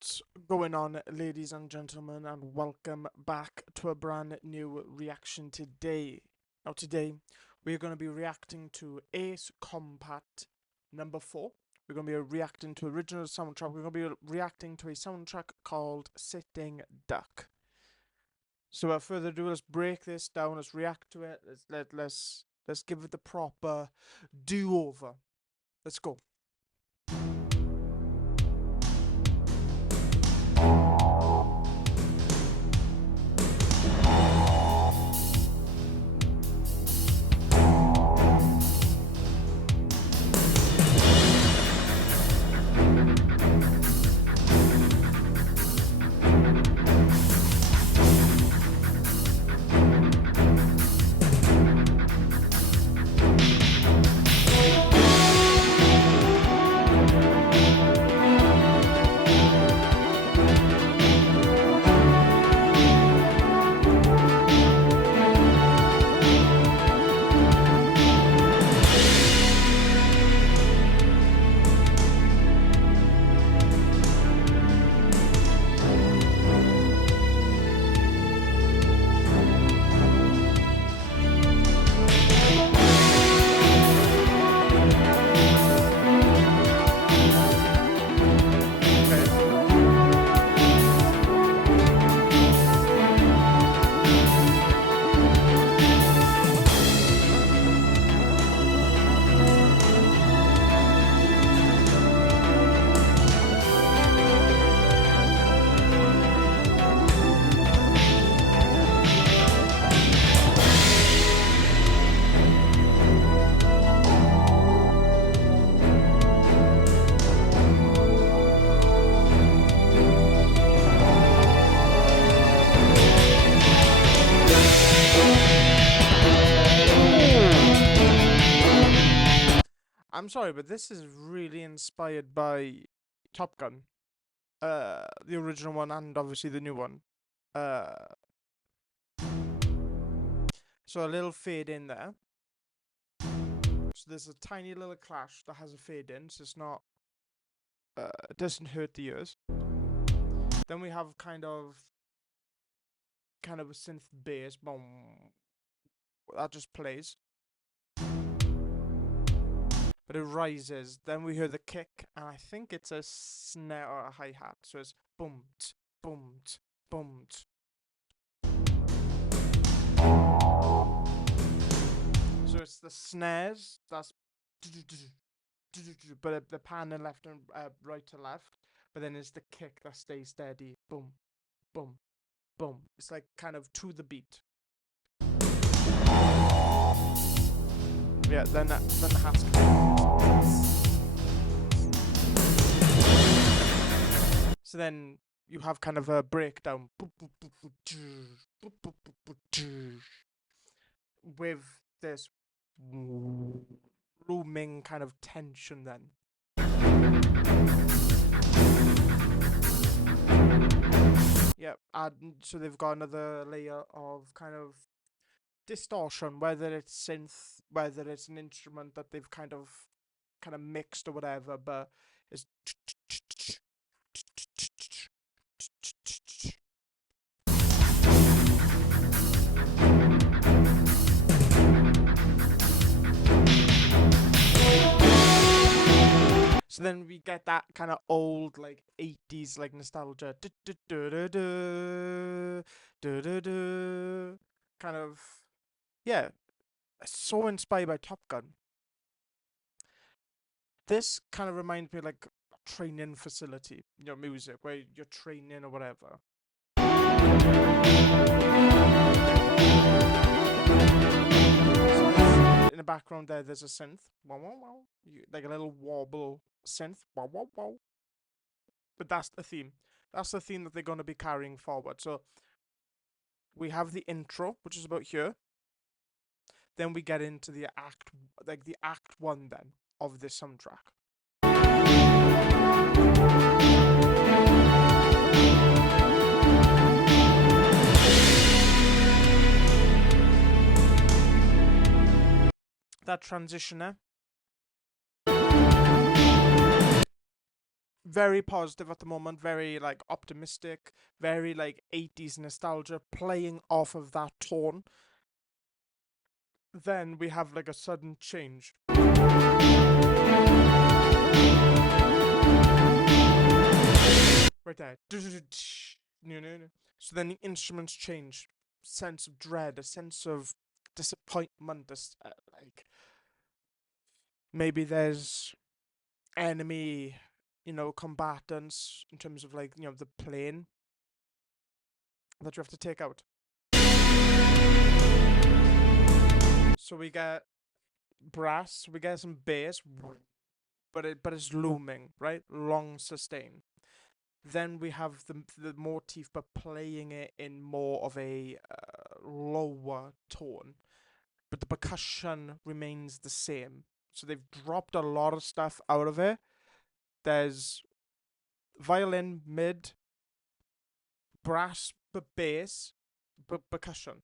What's going on, ladies and gentlemen, and welcome back to a brand new reaction today. Now, today we're going to be reacting to Ace Combat number 4. We're going to be reacting to original soundtrack. We're going to be reacting to a soundtrack called Sitting Duck. So, without further ado, let's break this down. Let's react to it. Let's give it the proper do-over. Let's go. I'm sorry, but this is really inspired by Top Gun. The original one and obviously the new one. So a little fade in there. So there's a tiny little clash that has a fade in, so it's not, it doesn't hurt the ears. Then we have kind of a synth bass, boom, that just plays. But it rises. Then we hear the kick, and I think it's a snare or a hi-hat. So it's boom, boom, boom. So it's the snares, that's but the panning left and right to left. But then it's the kick that stays steady. Boom, boom, boom. It's like kind of to the beat. Yeah, then the hat's so then you have kind of a breakdown with this looming kind of tension then. Yep, and so they've got another layer of kind of distortion, whether it's synth, whether it's an instrument that they've kind of mixed or whatever, but it's so then we get that kind of old like 80s like nostalgia kind of, yeah, so inspired by Top Gun. This kind of reminds me of like a training facility, music where you're training or whatever. So in the background there's a synth, wow, wow, wow. Like a little wobble synth, wow, wow, wow. But that's the theme. That's the theme that they're going to be carrying forward. So we have the intro, which is about here. Then we get into the act one then of this soundtrack. That transitioner very positive at the moment, very like optimistic, very like 80s nostalgia, playing off of that tone. Then we have like a sudden change. Right there. So then the instruments change. Sense of dread, a sense of disappointment, like maybe there's enemy, combatants in terms of like, the plane that you have to take out. So we get brass, we get some bass, but it's looming, right? Long sustain. Then we have the motif, but playing it in more of a lower tone, but the percussion remains the same. So they've dropped a lot of stuff out of it. There's violin mid, brass but bass, but percussion.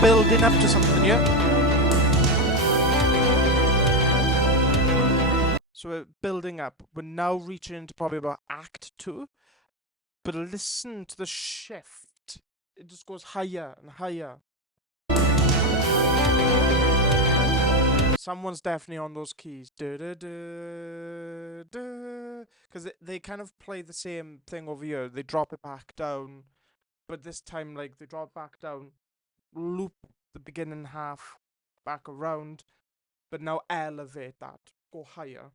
Building up to something, yeah? So we're building up. We're now reaching into probably about Act 2. But listen to the shift. It just goes higher and higher. Someone's definitely on those keys. Because they kind of play the same thing over here. They drop it back down. But this time, like, they drop it back down, loop the beginning half back around, but now elevate that, go higher.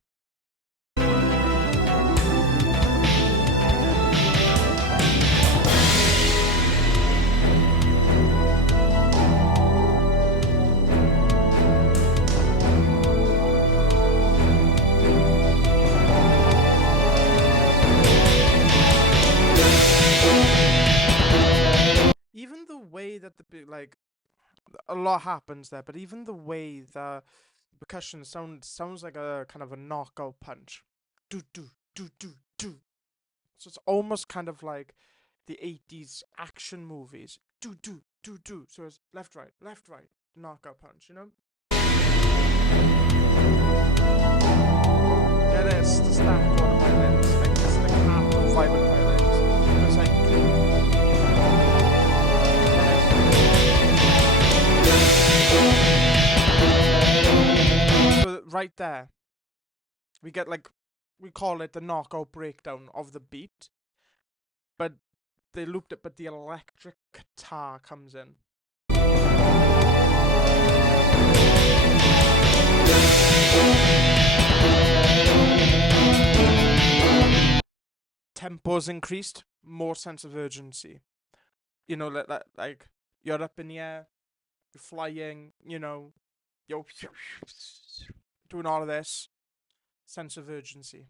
Even the way that like a lot happens there, but even the way the percussion sounds like a kind of a knockout punch. Do do do do do. So it's almost kind of like the 80s action movies. Do do do do. So it's left right, knockout punch, you know? Yeah, there's the stack on the violins. Like this like half of vibrant violins. It's like so right there, we get like, we call it the knockout breakdown of the beat, but they looped it, but the electric guitar comes in. Tempo's increased, more sense of urgency. You know, like you're up in the air, you're flying, you know, you're doing all of this. Sense of urgency.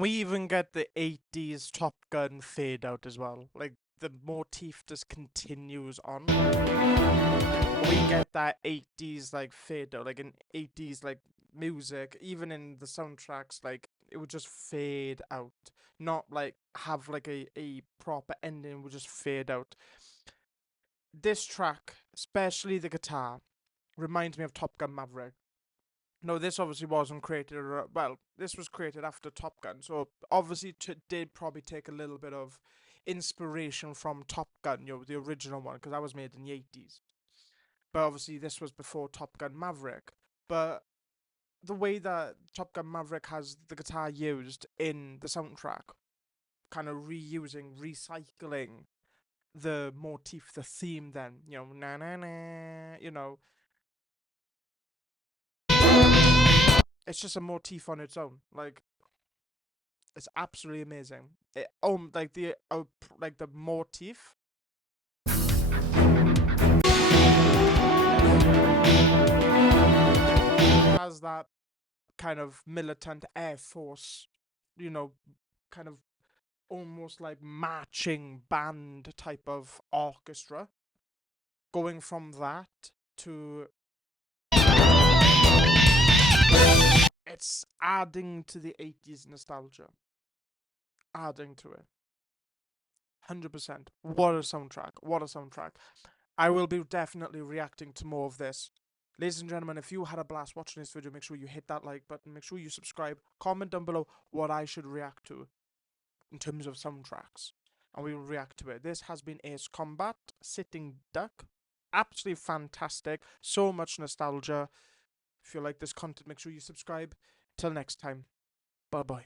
And we even get the 80s Top Gun fade out as well. Like, the motif just continues on. We get that 80s, like, fade out. Like, in 80s, like, music, even in the soundtracks, like, it would just fade out. Not, like, have, like, a proper ending. It would just fade out. This track, especially the guitar, reminds me of Top Gun Maverick. No, this obviously wasn't created. Well, this was created after Top Gun, so obviously did probably take a little bit of inspiration from Top Gun, the original one, because that was made in the 80s. But obviously, this was before Top Gun Maverick. But the way that Top Gun Maverick has the guitar used in the soundtrack, kind of recycling the motif, the theme, then, na na na, it's just a motif on its own. Like, it's absolutely amazing. Like the motif has that kind of militant Air Force, kind of almost like marching band type of orchestra. Going from that to it's adding to the 80s nostalgia. Adding to it. 100%. What a soundtrack. What a soundtrack. I will be definitely reacting to more of this. Ladies and gentlemen, if you had a blast watching this video, make sure you hit that like button. Make sure you subscribe. Comment down below what I should react to in terms of soundtracks. And we will react to it. This has been Ace Combat, Sitting Duck. Absolutely fantastic. So much nostalgia. If you like this content, make sure you subscribe. Till next time. Bye-bye.